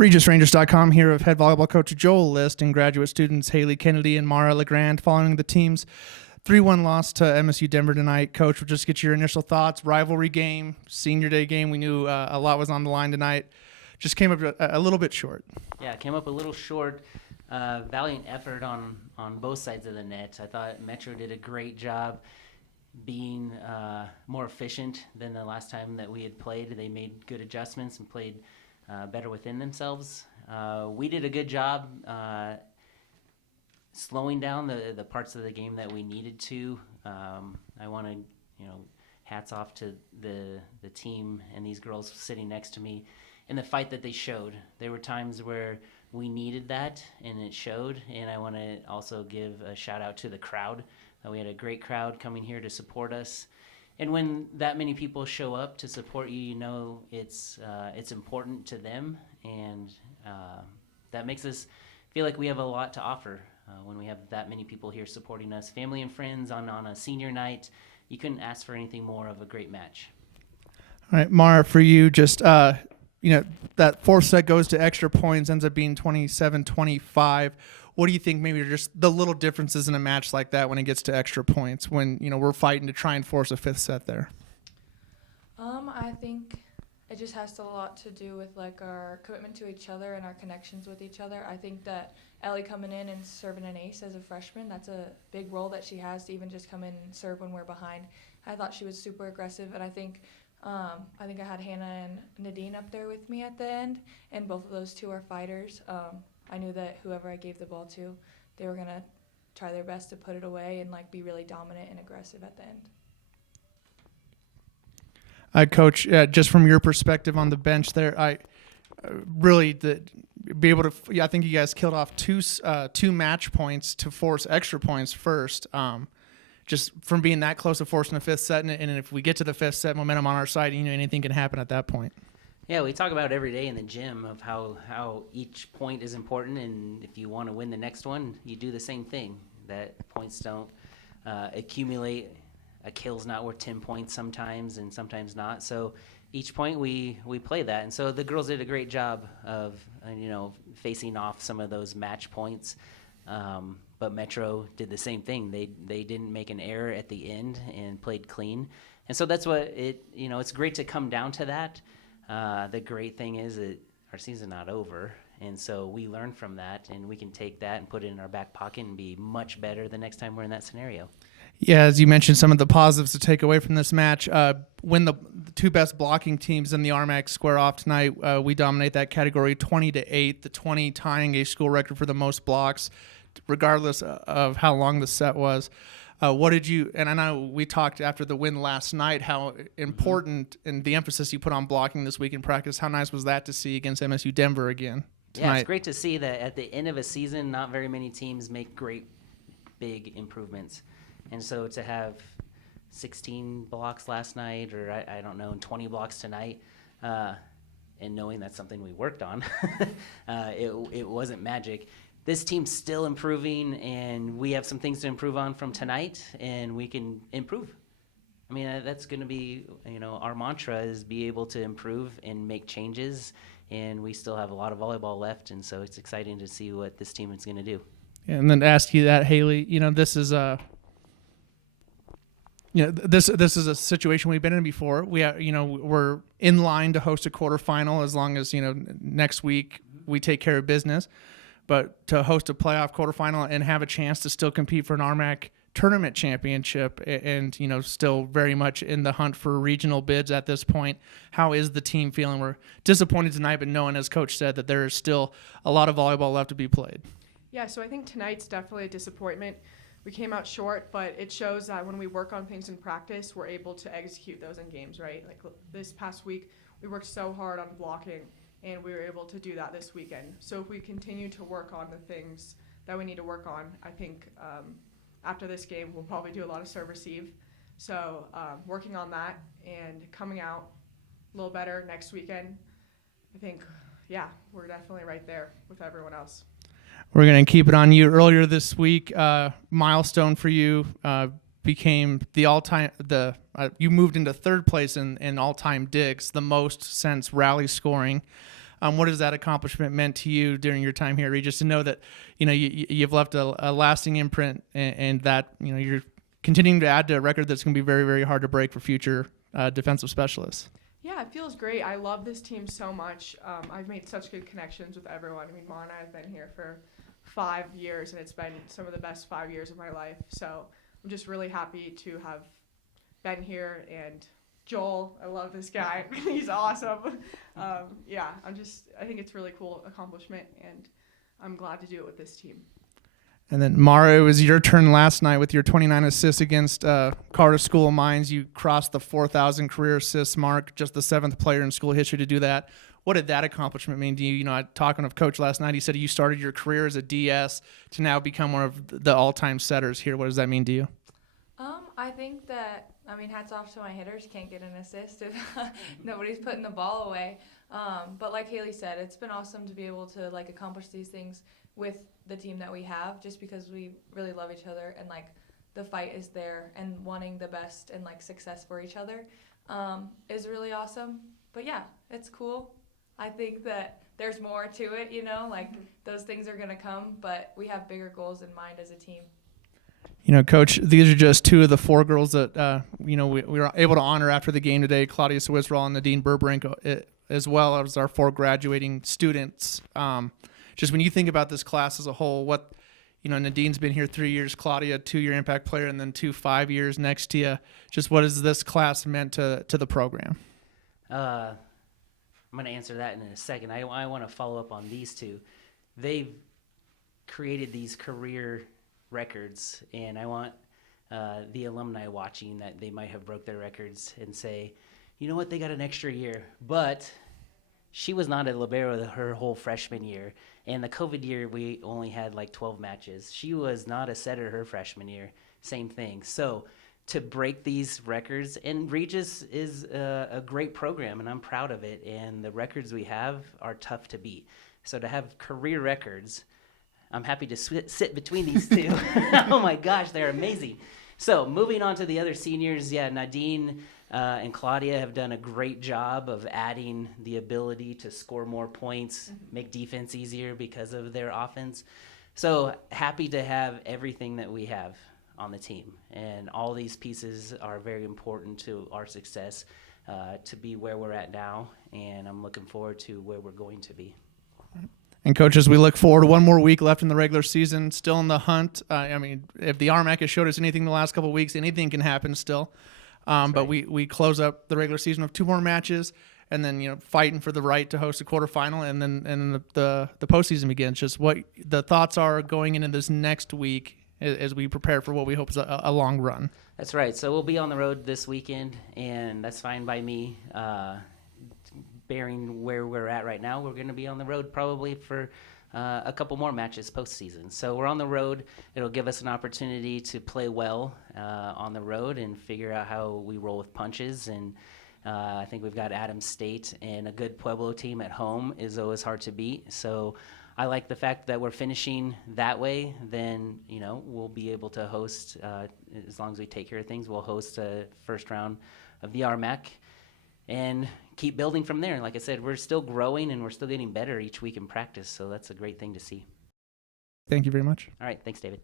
RegisRangers.com here with head volleyball coach Joel List and graduate students Haley Kennedy and Mara LeGrand following the team's 3-1 loss to MSU Denver tonight. Coach, we'll just get your initial thoughts. Rivalry game, senior day game. We knew a lot was on the line tonight. Just came up a little bit short. Yeah, came up a little short. Valiant effort on both sides of the net. I thought Metro did a great job being more efficient than the last time that we had played. They made good adjustments and played better within themselves. We did a good job slowing down the parts of the game that we needed to. I want to, hats off to the team and these girls sitting next to me in the fight that they showed. There were times where we needed that, and it showed. And I want to also give a shout out to the crowd. We had a great crowd coming here to support us. And when that many people show up to support you, it's important to them, and that makes us feel like we have a lot to offer. When we have that many people here supporting us, family and friends on a senior night, you couldn't ask for anything more of a great match. All right, Mara, for you, just that fourth set goes to extra points, ends up being 27-25. What do you think maybe are just the little differences in a match like that when it gets to extra points, when we're fighting to try and force a fifth set there? I think it just has a lot to do with our commitment to each other and our connections with each other. I think that Ellie coming in and serving an ace as a freshman, that's a big role that she has to even just come in and serve when we're behind. I thought she was super aggressive, and I think I had Hannah and Nadine up there with me at the end, and both of those two are fighters. I knew that whoever I gave the ball to, they were going to try their best to put it away and be really dominant and aggressive at the end. Coach, just from your perspective on the bench there, I think you guys killed off two match points to force extra points first. Just from being that close to forcing the fifth set, and if we get to the fifth set, momentum on our side, anything can happen at that point. Yeah, we talk about every day in the gym of how each point is important, and if you want to win the next one, you do the same thing. That points don't accumulate. A kill's not worth 10 points sometimes, and sometimes not. So each point we play that, and so the girls did a great job of facing off some of those match points. But Metro did the same thing. They didn't make an error at the end and played clean, and so that's what it's great to come down to that. The great thing is that our season's not over, and so we learn from that, and we can take that and put it in our back pocket and be much better the next time we're in that scenario. Yeah, as you mentioned, some of the positives to take away from this match. When the two best blocking teams in the RMAC square off tonight, we dominate that category 20-8, the 20 tying a school record for the most blocks, regardless of how long the set was. What did you, and I know we talked after the win last night, how important and the emphasis you put on blocking this week in practice. How nice was that to see against MSU Denver again tonight? Yeah, it's great to see that at the end of a season, not very many teams make great big improvements. And so to have 16 blocks last night, or I don't know, 20 blocks tonight, and knowing that's something we worked on, it wasn't magic. This team's still improving, and we have some things to improve on from tonight, and we can improve. I mean, that's going to be, our mantra is be able to improve and make changes, and we still have a lot of volleyball left, and so it's exciting to see what this team is going to do. Yeah, and then to ask you that, Haley, this is this is a situation we've been in before. We're in line to host a quarterfinal as long as next week we take care of business. But to host a playoff quarterfinal and have a chance to still compete for an RMAC tournament championship and still very much in the hunt for regional bids at this point, how is the team feeling? We're disappointed tonight, but knowing, as Coach said, that there is still a lot of volleyball left to be played. Yeah, so I think tonight's definitely a disappointment. We came out short, but it shows that when we work on things in practice, we're able to execute those in games, right? Like this past week, we worked so hard on blocking, and we were able to do that this weekend. So if we continue to work on the things that we need to work on, I think after this game, we'll probably do a lot of serve receive. So working on that and coming out a little better next weekend, I think, we're definitely right there with everyone else. We're going to keep it on you. Earlier this week, milestone for you became the all-time. You moved into third place in all-time digs, the most since rally scoring. What has that accomplishment meant to you during your time here, Regis, to know that, you've left a lasting imprint and that, you're continuing to add to a record that's going to be very, very hard to break for future defensive specialists? Yeah, it feels great. I love this team so much. I've made such good connections with everyone. I mean, Ma and I have been here for 5 years, and it's been some of the best 5 years of my life. So I'm just really happy to have been here. And Joel, I love this guy. He's awesome. I think it's a really cool accomplishment, and I'm glad to do it with this team. And then, Mara, it was your turn last night with your 29 assists against Colorado School of Mines. You crossed the 4,000 career assists mark, just the 7th player in school history to do that. What did that accomplishment mean to you? Talking of Coach last night, he said you started your career as a DS to now become one of the all-time setters here. What does that mean to you? I think that, hats off to my hitters. Can't get an assist if nobody's putting the ball away. But like Haley said, it's been awesome to be able to accomplish these things with the team that we have, just because we really love each other and the fight is there and wanting the best and success for each other is really awesome. But yeah, it's cool. I think that there's more to it, those things are going to come, but we have bigger goals in mind as a team. Coach, these are just 2 of the 4 girls that, we were able to honor after the game today, Claudia Swisrall and Nadine Burbrink, as well as our 4 graduating students. Just when you think about this class as a whole, Nadine's been here 3 years, Claudia, 2-year impact player, and then 2 5-years next to you. Just what has this class meant to the program? I'm going to answer that in a second. I want to follow up on these 2. They've created these career records, and I want the alumni watching that they might have broke their records and say, you know what, they got an extra year. But she was not a libero her whole freshman year, and the COVID year we only had 12 matches. She was not a setter her freshman year, same thing. So to break these records, and Regis is a great program, and I'm proud of it, and the records we have are tough to beat. So to have career records, I'm happy to sit between these 2. Oh my gosh, they're amazing. So moving on to the other seniors, Nadine and Claudia have done a great job of adding the ability to score more points, make defense easier because of their offense. So happy to have everything that we have on the team. And all these pieces are very important to our success to be where we're at now. And I'm looking forward to where we're going to be. And coaches, we look forward to 1 more week left in the regular season, still in the hunt. If the RMAC has showed us anything in the last couple of weeks, anything can happen still. But we close up the regular season with 2 more matches, and then fighting for the right to host a quarterfinal, and then the postseason begins. Just what the thoughts are going into this next week as we prepare for what we hope is a long run. That's right. So we'll be on the road this weekend, and that's fine by me. Bearing where we're at right now, we're going to be on the road probably for a couple more matches postseason. So we're on the road. It'll give us an opportunity to play well on the road and figure out how we roll with punches. And I think we've got Adams State, and a good Pueblo team at home is always hard to beat. So I like the fact that we're finishing that way. Then, we'll be able to host, as long as we take care of things, we'll host a first round of the RMAC and keep building from there. And like I said, we're still growing and we're still getting better each week in practice. So that's a great thing to see. Thank you very much. All right. Thanks, David.